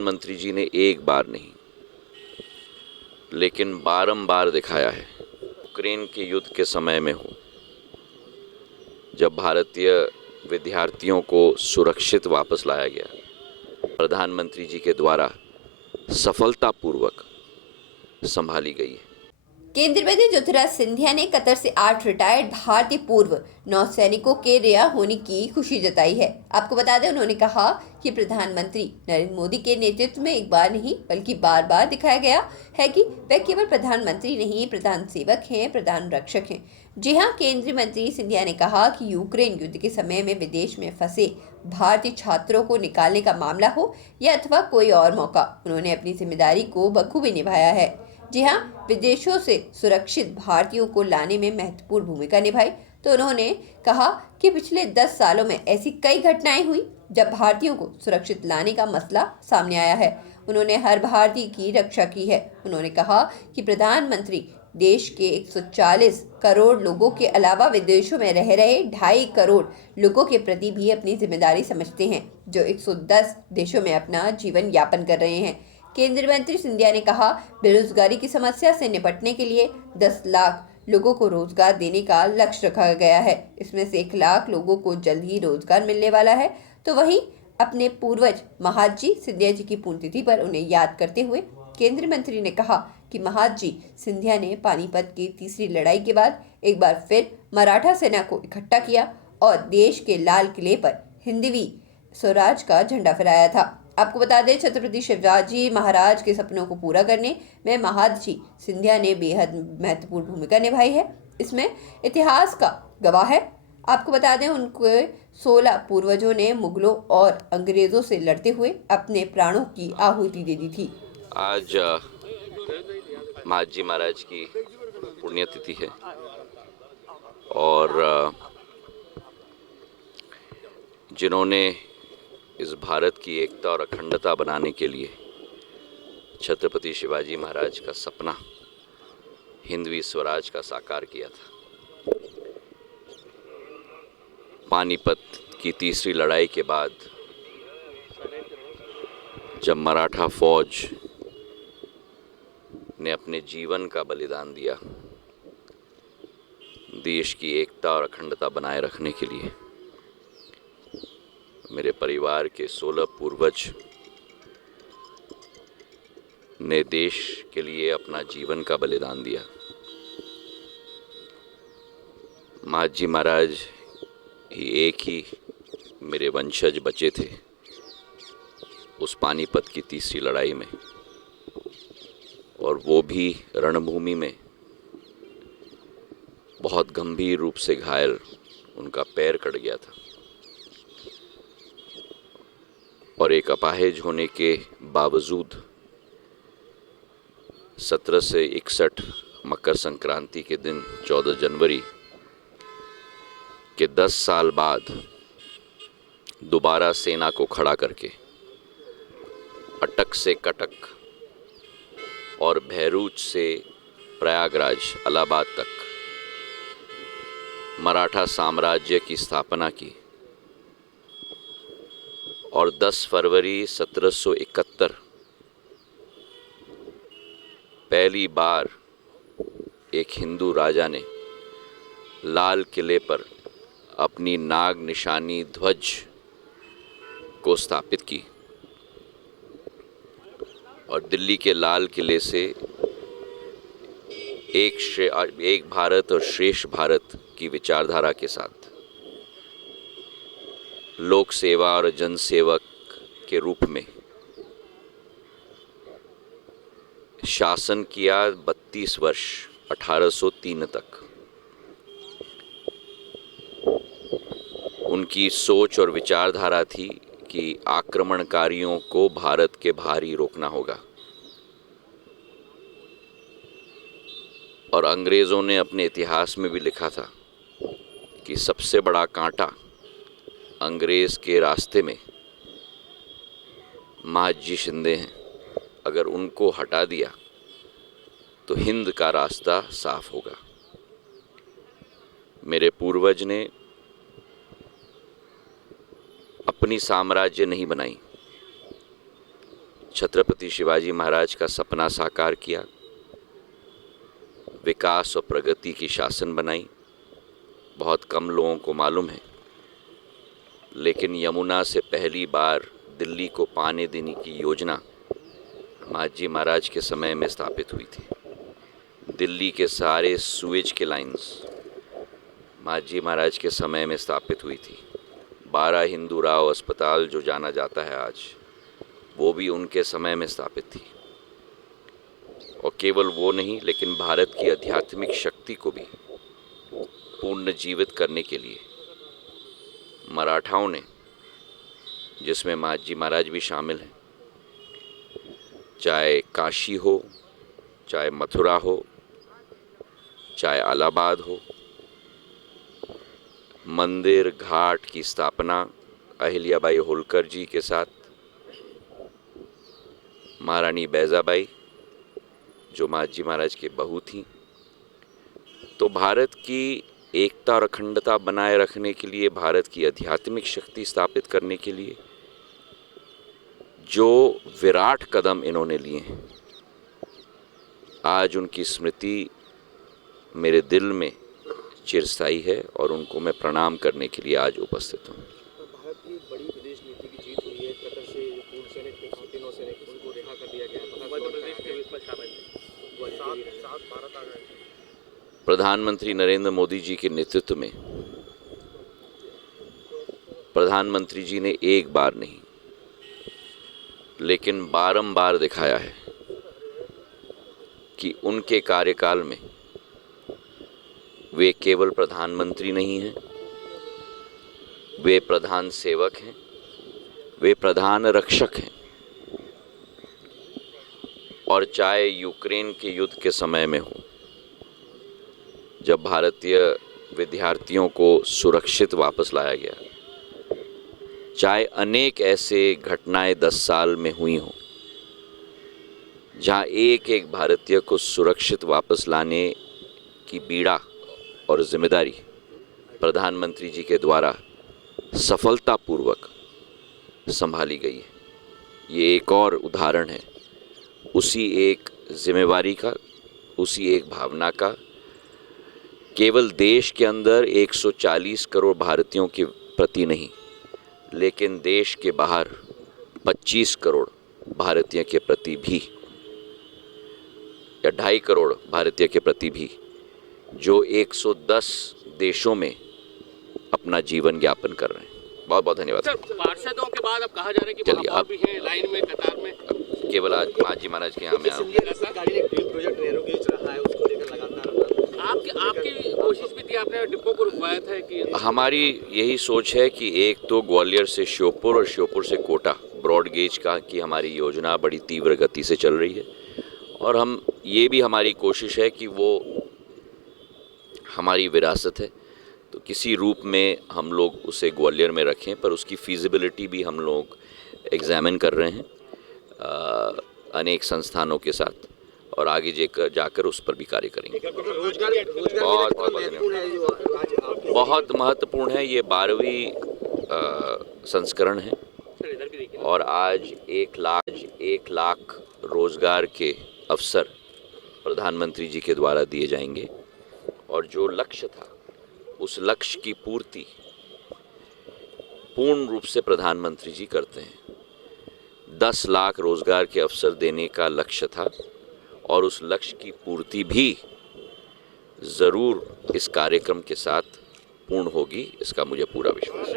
प्रधानमंत्री जी ने एक बार नहीं लेकिन बारंबार दिखाया है। यूक्रेन के युद्ध के समय में हो, जब भारतीय विद्यार्थियों को सुरक्षित वापस लाया गया, प्रधानमंत्री जी के द्वारा सफलतापूर्वक संभाली गई है। केंद्रीय मंत्री ज्योतिराज सिंधिया ने कतर से 8 रिटायर्ड भारतीय पूर्व नौसैनिकों के रिहा होने की खुशी जताई है। आपको बता दें, उन्होंने कहा कि प्रधानमंत्री नरेंद्र मोदी के नेतृत्व में एक बार नहीं बल्कि बार बार दिखाया गया है कि वे केवल प्रधानमंत्री नहीं, प्रधान सेवक हैं, प्रधान रक्षक हैं। जी हाँ, केंद्रीय मंत्री सिंधिया ने कहा कि यूक्रेन युद्ध के समय में विदेश में फंसे भारतीय छात्रों को निकालने का मामला हो या अथवा कोई और मौका, उन्होंने अपनी जिम्मेदारी को बखूबी निभाया है। जी हाँ, विदेशों से सुरक्षित भारतीयों को लाने में महत्वपूर्ण भूमिका निभाई। तो उन्होंने कहा कि पिछले 10 सालों में ऐसी कई घटनाएं हुई जब भारतीयों को सुरक्षित लाने का मसला सामने आया है। उन्होंने हर भारतीय की रक्षा की है। उन्होंने कहा कि प्रधानमंत्री देश के 140 करोड़ लोगों के अलावा विदेशों में रह रहे 2.5 करोड़ लोगों के प्रति भी अपनी जिम्मेदारी समझते हैं, जो 110 देशों में अपना जीवन यापन कर रहे हैं। केंद्रीय मंत्री सिंधिया ने कहा, बेरोजगारी की समस्या से निपटने के लिए 10 लाख लोगों को रोजगार देने का लक्ष्य रखा गया है। इसमें से 1 लाख लोगों को जल्द ही रोजगार मिलने वाला है। तो वहीं अपने पूर्वज महादजी सिंधिया जी की पुण्यतिथि पर उन्हें याद करते हुए केंद्रीय मंत्री ने कहा कि महादजी सिंधिया ने पानीपत की तीसरी लड़ाई के बाद एक बार फिर मराठा सेना को इकट्ठा किया और देश के लाल किले पर हिंदवी स्वराज का झंडा फहराया था। आपको बता दें, छत्रपति शिवाजी महाराज के सपनों को पूरा करने में महादजी सिंधिया ने बेहद महत्वपूर्ण भूमिका निभाई है। इसमें इतिहास का गवाह है। आपको बता दें, उनके 16 पूर्वजों ने मुगलों और अंग्रेजों से लड़ते हुए अपने प्राणों की आहुति दे दी थी। आज महादजी महाराज की पुण्यतिथि है और जिन्होंने इस भारत की एकता और अखंडता बनाने के लिए छत्रपति शिवाजी महाराज का सपना हिंदवी स्वराज का साकार किया था। पानीपत की तीसरी लड़ाई के बाद जब मराठा फौज ने अपने जीवन का बलिदान दिया देश की एकता और अखंडता बनाए रखने के लिए, मेरे परिवार के 16 पूर्वज ने देश के लिए अपना जीवन का बलिदान दिया। महादजी महाराज ही एक ही मेरे वंशज बचे थे उस पानीपत की तीसरी लड़ाई में, और वो भी रणभूमि में बहुत गंभीर रूप से घायल, उनका पैर कट गया था और एक अपाहिज होने के बावजूद 17 से 61 मकर संक्रांति के दिन 14 जनवरी के 10 साल बाद दोबारा सेना को खड़ा करके अटक से कटक और भैरूच से प्रयागराज इलाहाबाद तक मराठा साम्राज्य की स्थापना की और 10 फरवरी 1771 पहली बार एक हिंदू राजा ने लाल किले पर अपनी नाग निशानी ध्वज को स्थापित की और दिल्ली के लाल किले से एक भारत और श्रेष्ठ भारत की विचारधारा के साथ लोक सेवा और जन सेवक के रूप में शासन किया 32 वर्ष 1803 तक। उनकी सोच और विचारधारा थी कि आक्रमणकारियों को भारत के बाहर ही रोकना होगा, और अंग्रेज़ों ने अपने इतिहास में भी लिखा था कि सबसे बड़ा कांटा अंग्रेज़ के रास्ते में महादजी शिंदे हैं, अगर उनको हटा दिया तो हिंद का रास्ता साफ होगा। मेरे पूर्वज ने अपनी साम्राज्य नहीं बनाई, छत्रपति शिवाजी महाराज का सपना साकार किया, विकास और प्रगति की शासन बनाई। बहुत कम लोगों को मालूम है, लेकिन यमुना से पहली बार दिल्ली को पानी देने की योजना महाजी महाराज के समय में स्थापित हुई थी। दिल्ली के सारे सुएज के लाइंस महाजी महाराज के समय में स्थापित हुई थी। 12 हिंदू राव अस्पताल जो जाना जाता है आज, वो भी उनके समय में स्थापित थी। और केवल वो नहीं, लेकिन भारत की आध्यात्मिक शक्ति को भी पुनर्जीवित करने के लिए मराठाओं ने, जिसमें महाजी महाराज भी शामिल हैं, चाहे काशी हो, चाहे मथुरा हो, चाहे इलाहाबाद हो, मंदिर घाट की स्थापना अहिल्याबाई होलकर जी के साथ, महारानी बैजाबाई जो महाजी महाराज की बहू थी। तो भारत की एकता और अखंडता बनाए रखने के लिए, भारत की आध्यात्मिक शक्ति स्थापित करने के लिए जो विराट कदम इन्होंने लिए हैं, आज उनकी स्मृति मेरे दिल में चिरस्थायी है और उनको मैं प्रणाम करने के लिए आज उपस्थित हूँ। भारत की बड़ी विदेश नीति की जीत हुई है। कतर से जो पूर्व सैनिक थे, 3 सैनिक, उनको रिहा कर दिया गया। मध्य प्रदेश के इसमें शामिल थे, सात भारत आ गए। प्रधानमंत्री नरेंद्र मोदी जी के नेतृत्व में प्रधानमंत्री जी ने एक बार नहीं, लेकिन बारंबार दिखाया है कि उनके कार्यकाल में वे केवल प्रधानमंत्री नहीं हैं, वे प्रधान सेवक हैं, वे प्रधान रक्षक हैं। और चाहे यूक्रेन के युद्ध के समय में हो, जब भारतीय विद्यार्थियों को सुरक्षित वापस लाया गया, चाहे अनेक ऐसे घटनाएं 10 साल में हुई हों जहां एक एक भारतीय को सुरक्षित वापस लाने की बीड़ा और जिम्मेदारी प्रधानमंत्री जी के द्वारा सफलतापूर्वक संभाली गई है। ये एक और उदाहरण है उसी एक जिम्मेवारी का, उसी एक भावना का। केवल देश के अंदर 140 करोड़ भारतीयों के प्रति नहीं, लेकिन देश के बाहर 25 करोड़ भारतीय के प्रति भी, या 2.5 करोड़ भारतीय के प्रति भी, जो 110 देशों में अपना जीवन यापन कर रहे हैं। बहुत बहुत धन्यवाद। सर, पार्षदों के बाद अब कहा जा रहा है कि चलिए, आप भी हैं लाइन में, कतार में। केवल आज महाजी महाराज के यहाँ में सरकारी ने ड्रीम प्रोजेक्ट नेहरू गेज रहा है, उसको लेकर लगातार आपकी कोशिश भी थी, आपने डिब्बों को रुकवाया था कि हमारी यही सोच है कि एक तो ग्वालियर से श्योपुर और श्योपुर से कोटा ब्रॉड गेज का की हमारी योजना बड़ी तीव्र गति से चल रही है, और हम ये भी हमारी कोशिश है कि वो हमारी विरासत है, तो किसी रूप में हम लोग उसे ग्वालियर में रखें, पर उसकी फीजिबिलिटी भी हम लोग एग्जामिन कर रहे हैं अनेक संस्थानों के साथ, और आगे जाकर उस पर भी कार्य करेंगे। बहुत महत्वपूर्ण है। ये 12वीं संस्करण है, और आज 1 लाख रोजगार के अवसर प्रधानमंत्री जी के द्वारा दिए जाएंगे, और जो लक्ष्य था उस लक्ष्य की पूर्ति पूर्ण रूप से प्रधानमंत्री जी करते हैं। 10 लाख रोजगार के अवसर देने का लक्ष्य था, और उस लक्ष्य की पूर्ति भी ज़रूर इस कार्यक्रम के साथ पूर्ण होगी, इसका मुझे पूरा विश्वास है।